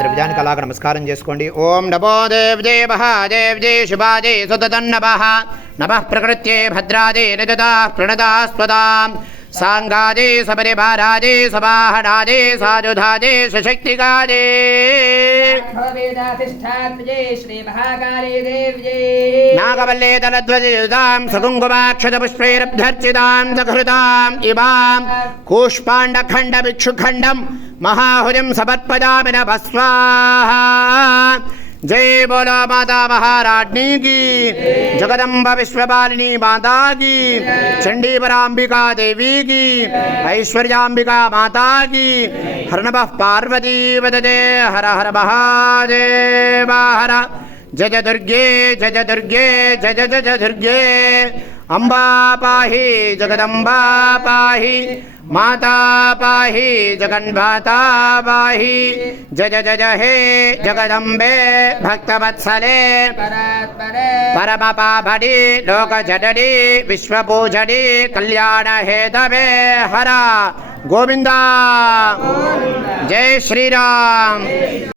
ద్రవ్యానికి అలాగ నమస్కారం చేసుకోండి. ఓం నమో దేవ్జే మహాదేవ్జే శుభాజే సుతదన్నమః నమః ప్రకృత్యే భద్రాదే నిదదా ప్రణదాస్పదాం సాంగాదే సపరిభారాదే సబాహనాదే సాధుధాదే సశక్తిగాదే నాగవల్లే దళధ్వజయుతాం సకుంకుమాక్షతపుష్పైరభ్యర్చితాం సహృతాం ఇమాం కూష్పాండఖండ భిక్షుఖండం మహాహుజం సమర్పయామి నమః స్వాహా. जय बोलो माता महारानी की, जगदम्ब विश्वपालिनी माता की, चंडीपरांबिका देवी की, ऐश्वर्याम्बिका माता की. हर नमः पार्वती वदते हर हर महादेव हर. जय दुर्गे जय दुर्गे जय जय दुर्गे. अम्बा पाहि जगदम्बा पाहि, माता पाहि जगन्माता पाहि. जय जय हे जगदम्बे भक्तवत्सले परमपावनि लोकजननी विश्वपूजनी कल्याण हेतवे हर. गोविंदा जय श्री राम.